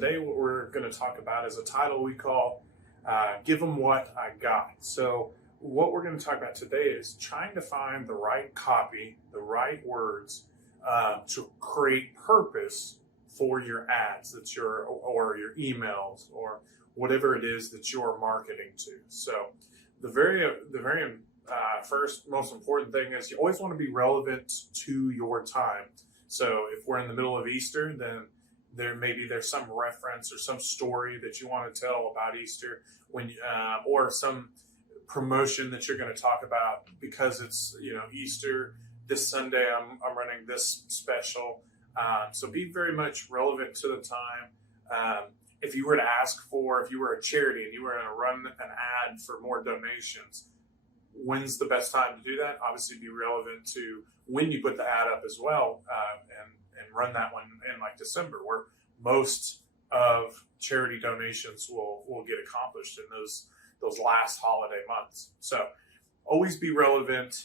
today what we're going to talk about is a title we call Give 'em What I Got. So what we're going to talk about today is trying to find the right copy, the right words to create purpose for your ads or your emails or whatever it is that you're marketing to. So the very first most important thing is you always want to be relevant to your time. So if we're in the middle of Easter, then there's some reference or some story that you want to tell about Easter or some promotion that you're going to talk about because it's Easter this Sunday. I'm running this special, so be very much relevant to the time. If you were a charity and you were going to run an ad for more donations, when's the best time to do that? Obviously, be relevant to when you put the ad up as well, and run that one in like December, where most of charity donations will get accomplished in those last holiday months. So always be relevant,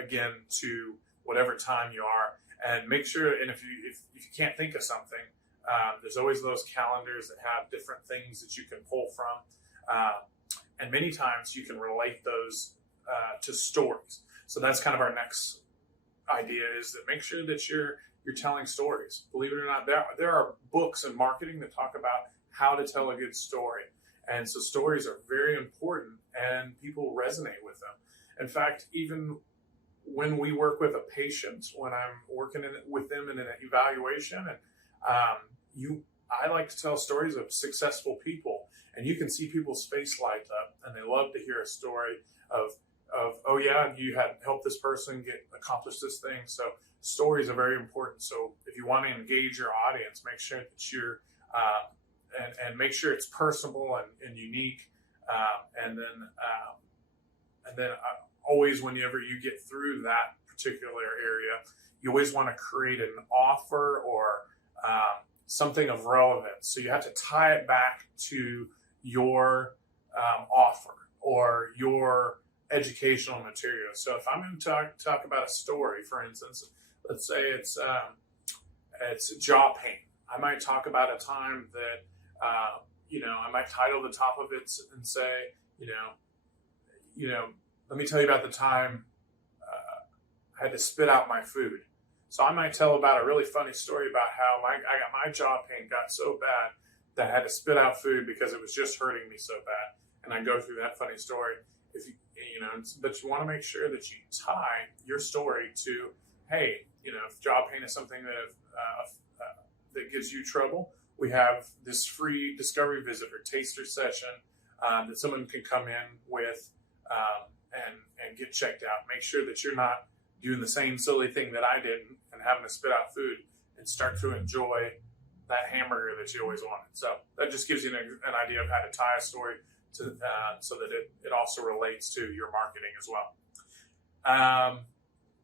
again, to whatever time you are, and make sure. And if you can't think of something, there's always those calendars that have different things that you can pull from, and many times you can relate those to stories. So that's kind of our next idea, is that make sure that you're telling stories. Believe it or not, there are books in marketing that talk about how to tell a good story. And so stories are very important and people resonate with them. In fact, even when we work with a patient, when I'm working with them in an evaluation, and I like to tell stories of successful people, and you can see people's face light up, and they love to hear a story of oh yeah, you had helped this person accomplish this thing. So stories are very important. So if you want to engage your audience, make sure that you're and make sure it's personable and unique, and then always, whenever you get through that particular area, you always want to create an offer or something of relevance. So you have to tie it back to your offer or your educational material. So if I'm going to talk about a story, for instance, let's say it's jaw pain. I might talk about a time that I might title the top of it and say, let me tell you about the time I had to spit out my food. So I might tell about a really funny story about how my jaw pain got so bad that I had to spit out food because it was just hurting me so bad. And I go through that funny story. But you want to make sure that you tie your story to, hey, if jaw pain is something that gives you trouble, we have this free discovery visit or taster session that someone can come in with and get checked out. Make sure that you're not doing the same silly thing that I did and having to spit out food, and start to enjoy that hamburger that you always wanted. So that just gives you an idea of how to tie a story to so that it also relates to your marketing as well.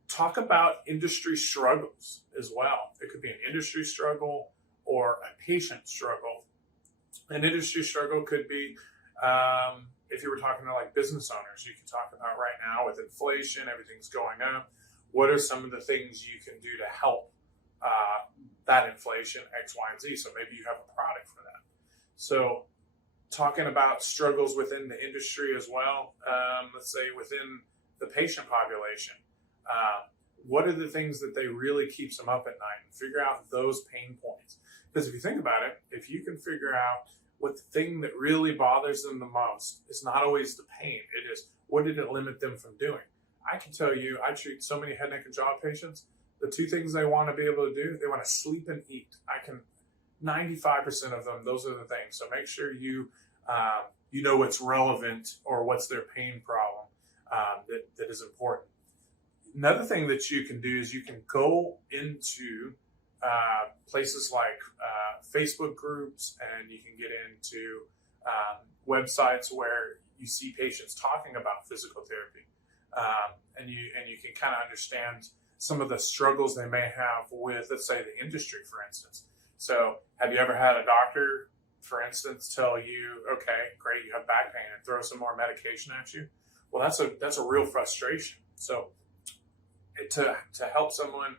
Talk about industry struggles as well. It could be an industry struggle or a patient struggle. An industry struggle could be, if you were talking to like business owners, you can talk about right now with inflation, everything's going up. What are some of the things you can do to help that inflation, X, Y, and Z? So maybe you have a product for that. So talking about struggles within the industry as well, let's say within the patient population, what are the things that really keeps them up at night, and figure out those pain points. Because if you think about it, if you can figure out what the thing that really bothers them the most, it's not always the pain. It is, what did it limit them from doing? I can tell you, I treat so many head, neck, and jaw patients. The two things they want to be able to do, they want to sleep and eat. 95% of them, those are the things. So make sure you know what's relevant or what's their pain problem that is important. Another thing that you can do is you can go into places like Facebook groups, and you can get into websites where you see patients talking about physical therapy, and you can kind of understand some of the struggles they may have with, let's say, the industry, for instance. So have you ever had a doctor, for instance, tell you, okay, great, you have back pain, and throw some more medication at you? Well, that's a real frustration. So to help someone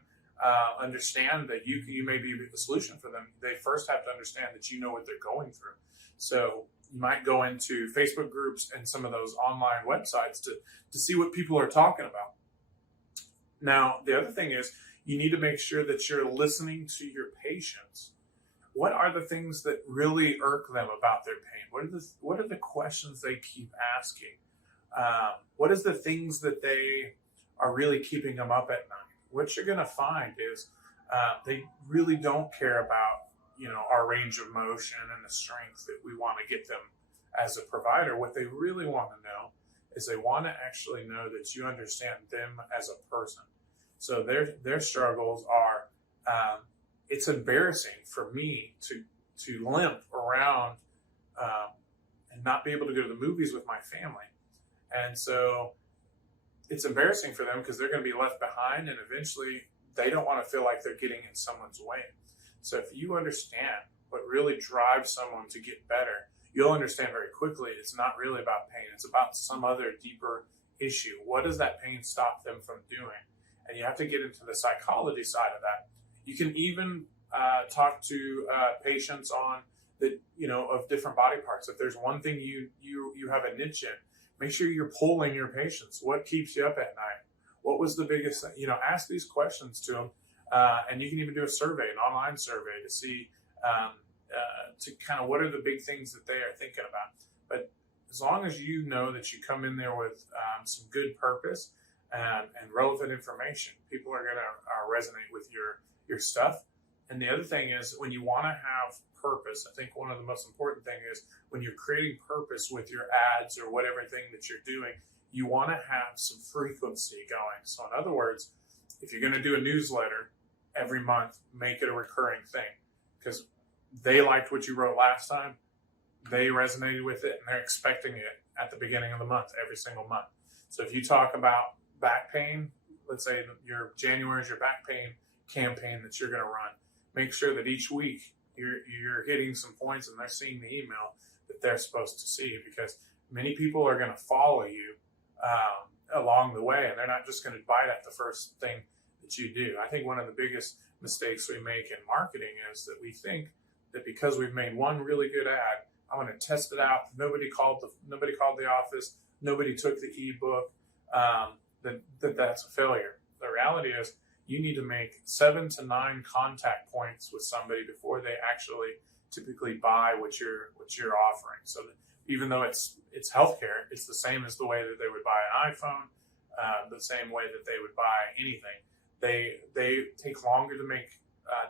understand that you may be the solution for them, they first have to understand that you know what they're going through. So you might go into Facebook groups and some of those online websites to see what people are talking about. Now, the other thing is you need to make sure that you're listening to your patients. What are the things that really irk them about their pain? What are the questions they keep asking? What is the things that they are really keeping them up at night? What you're going to find is they really don't care about, our range of motion and the strength that we want to get them as a provider. What they really want to know is they want to actually know that you understand them as a person. So their struggles are, it's embarrassing for me to limp around and not be able to go to the movies with my family. And so it's embarrassing for them because they're going to be left behind, and eventually they don't want to feel like they're getting in someone's way. So if you understand what really drives someone to get better, you'll understand very quickly it's not really about pain. It's about some other deeper issue. What does that pain stop them from doing? And you have to get into the psychology side of that. You can even talk to patients on of different body parts. If there's one thing you have a niche in, make sure you're polling your patients. What keeps you up at night? What was the biggest thing? Ask these questions to them. And you can even do a survey, an online survey, to see, to kind of what are the big things that they are thinking about. But as long as you know that you come in there with some good purpose and relevant information, people are going to resonate with your stuff. And the other thing is, when you want to have purpose, I think one of the most important thing is when you're creating purpose with your ads or whatever thing that you're doing, you want to have some frequency going. So in other words, if you're going to do a newsletter every month, make it a recurring thing, because they liked what you wrote last time. They resonated with it, and they're expecting it at the beginning of the month, every single month. So if you talk about back pain, let's say your January is your back pain campaign that you're going to run, make sure that each week you're hitting some points and they're seeing the email that they're supposed to see, because many people are going to follow you along the way, and they're not just going to bite at the first thing that you do. I think one of the biggest mistakes we make in marketing is that we think that because we've made one really good ad, I'm going to test it out. Nobody called the office. Nobody took the ebook. That's a failure. The reality is, you need to make 7 to 9 contact points with somebody before they actually typically buy what you're offering. So that even though it's healthcare, it's the same as the way that they would buy an iPhone, the same way that they would buy anything. They take longer to make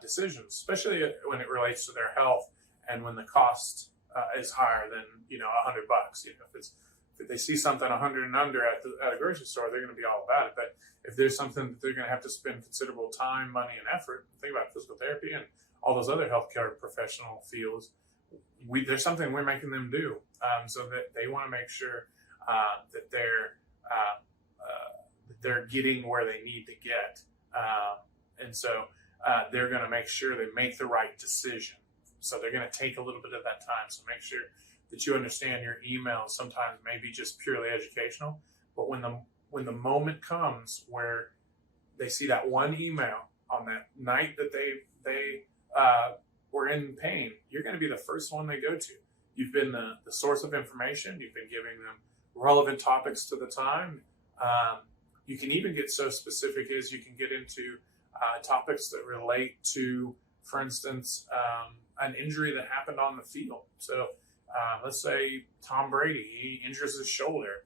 decisions, especially when it relates to their health and when the cost is higher than $100. If they see something 100 and under at a grocery store, they're going to be all about it. But if there's something that they're going to have to spend considerable time, money, and effort, think about physical therapy and all those other healthcare professional fields, there's something we're making them do, so that they want to make sure that they're getting where they need to get, and so they're going to make sure they make the right decision. So they're going to take a little bit of that time. So make sure that you understand your emails sometimes may be just purely educational, but when the moment comes where they see that one email on that night that they were in pain, you're going to be the first one they go to. You've been the source of information. You've been giving them relevant topics to the time. You can even get so specific as you can get into topics that relate to, for instance, an injury that happened on the field. So let's say Tom Brady, he injures his shoulder.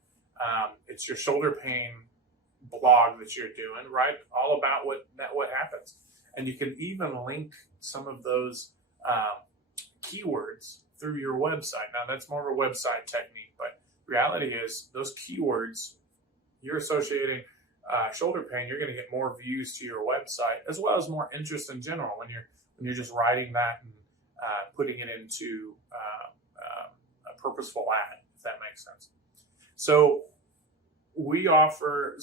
It's your shoulder pain blog that you're doing, right? All about what happens. And you can even link some of those keywords through your website. Now, that's more of a website technique, but reality is those keywords, you're associating shoulder pain, you're going to get more views to your website, as well as more interest in general when you're just writing that and putting it into a purposeful ad, if that makes sense. So we offer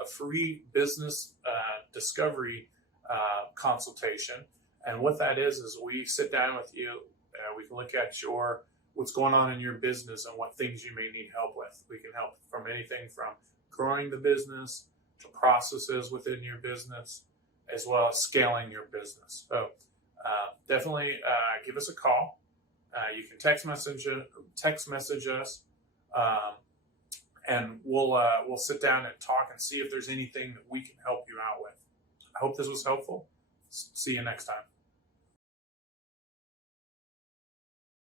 a free business discovery consultation, and what that is we sit down with you. We can look at what's going on in your business and what things you may need help with. We can help from anything from growing the business to processes within your business, as well as scaling your business. So definitely give us a call. You can text message us, and we'll sit down and talk and see if there's anything that we can help you out with. I hope this was helpful. See you next time.